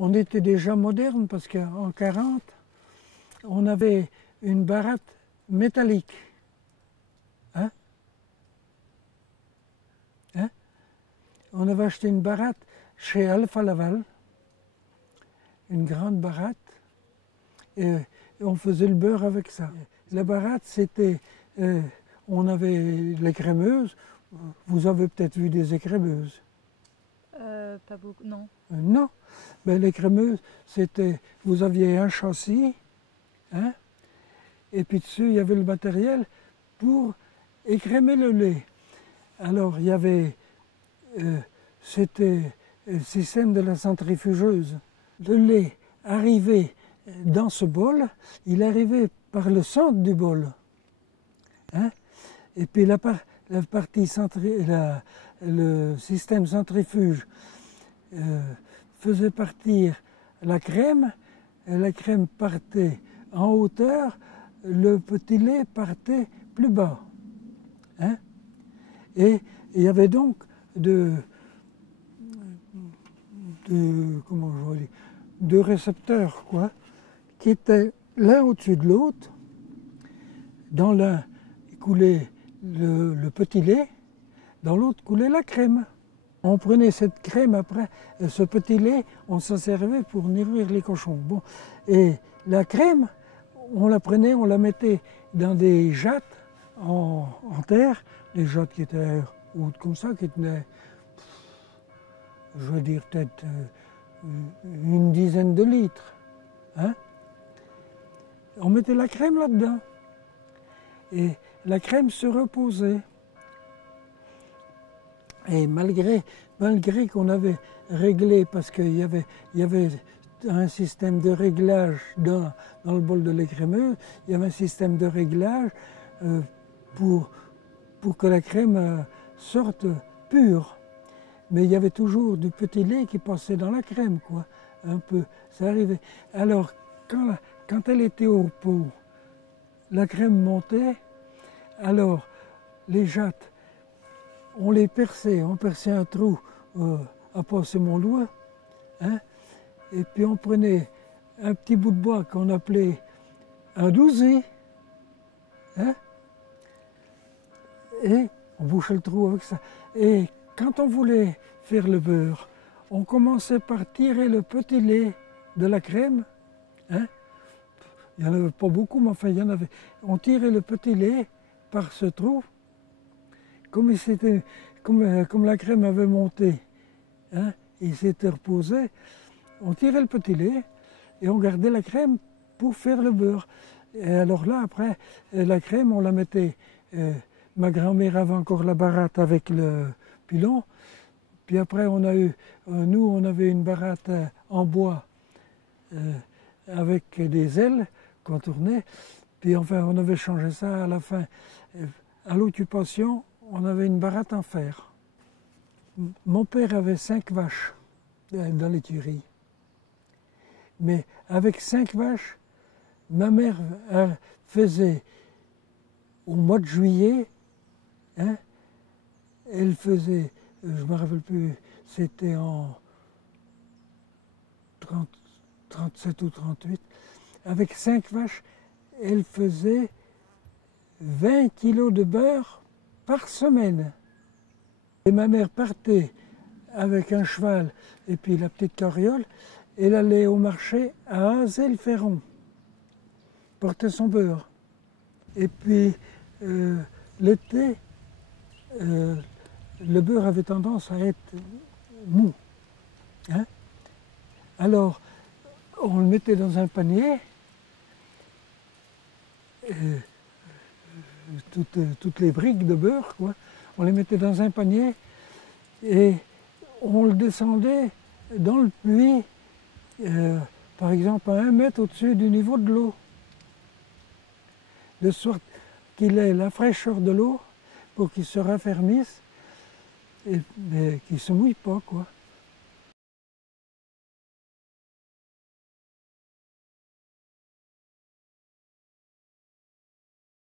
on était déjà moderne parce qu'en 40, on avait une baratte métallique. Hein? Hein? On avait acheté une baratte chez Alfa Laval, une grande baratte, et on faisait le beurre avec ça. La baratte, c'était, on avait les crémeuses. Vous avez peut-être vu des écrémeuses? Pas beaucoup, non. Non, ben, les crémeuses, c'était, vous aviez un châssis, hein, et puis dessus, il y avait le matériel pour écrémer le lait. Alors, il y avait, c'était le système de la centrifugeuse. Le lait arrivait dans ce bol, il arrivait par le centre du bol. Hein, et puis la partie le système centrifuge faisait partir la crème, et la crème partait en hauteur, le petit lait partait plus bas. Hein? Et il y avait donc comment je dire, deux récepteurs, quoi, qui étaient l'un au-dessus de l'autre. Dans l'un coulait le petit lait, dans l'autre coulait la crème. On prenait cette crème après, ce petit lait, on s'en servait pour nourrir les cochons. Bon. Et la crème, on la prenait, on la mettait dans des jattes en terre, des jattes qui étaient hautes comme ça, qui tenaient, je veux dire, peut-être une dizaine de litres. Hein? On mettait la crème là-dedans. Et la crème se reposait. Et malgré qu'on avait réglé, parce qu'il y avait un système de réglage dans le bol de lait crémeux, il y avait un système de réglage pour que la crème sorte pure. Mais il y avait toujours du petit lait qui passait dans la crème, quoi, un peu. Ça arrivait. Alors, quand elle était au pot, la crème montait, alors les jattes, on les perçait, on perçait un trou à passer mon doigt, hein, et puis on prenait un petit bout de bois qu'on appelait un douzier, hein, et on bouchait le trou avec ça. Et quand on voulait faire le beurre, on commençait par tirer le petit lait de la crème, hein. Il n'y en avait pas beaucoup, mais enfin il y en avait. On tirait le petit lait par ce trou, comme la crème avait monté, hein, il s'était reposé, on tirait le petit lait et on gardait la crème pour faire le beurre. Et alors là, après, la crème, on la mettait, ma grand-mère avait encore la baratte avec le pilon, puis après on avait une baratte en bois avec des ailes qu'on tournait, puis enfin on avait changé ça à la fin. À l'occupation, on avait une baratte en fer. Mon père avait 5 vaches dans l'écurie. Mais avec 5 vaches, ma mère faisait, au mois de juillet, hein, elle faisait, je ne me rappelle plus, c'était en 37 ou 38, avec 5 vaches, elle faisait 20 kilos de beurre par semaine. Et ma mère partait avec un cheval et puis la petite carriole, elle allait au marché à Azel-Ferron, porter son beurre. Et puis l'été, le beurre avait tendance à être mou. Hein? Alors, on le mettait dans un panier, toutes les briques de beurre, quoi. On les mettait dans un panier et on le descendait dans le puits, par exemple à 1 mètre au-dessus du niveau de l'eau, de sorte qu'il ait la fraîcheur de l'eau pour qu'il se raffermisse et qu'il ne se mouille pas, quoi.